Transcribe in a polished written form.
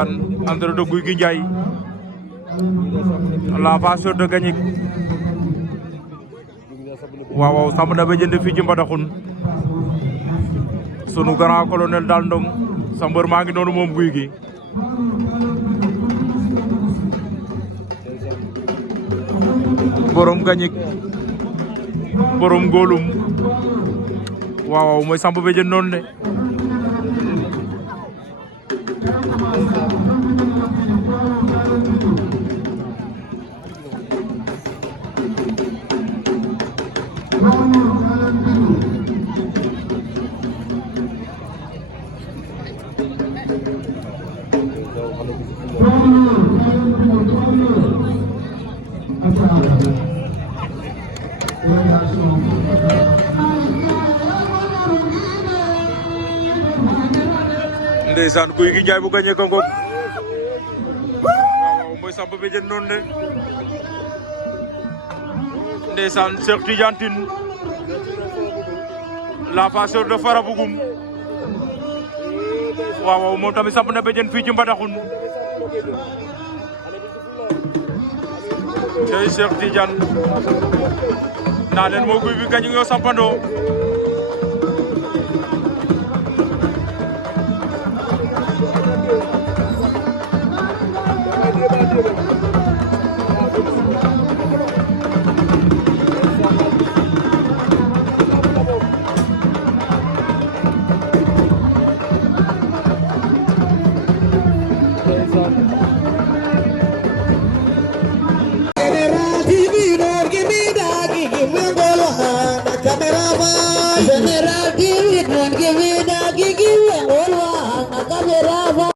entre de Gouy Gui Ndiaye l'enfant de Gagnic waaw samp na ba jënd fii ci Mbadakhoune sunu grand colonel Dal Ndong sa mbër maa ngi noonu moom Gouy Gui borom Gagnic borom Ngolum waaw mooy samp ba jënd noonu de ndeysaan Gouy Gui Ndiaye bu gagné ko ngok waaw mooy samp be jën noonu de ndeysaan Cheikh Tidiane Tine la passeur de Farabougum waaw moom tamit samp na be jën fii ci Mbadakhoune tey Cheikh Tidiane naa leen moo Gouy Gui gagné ñoo sampandoo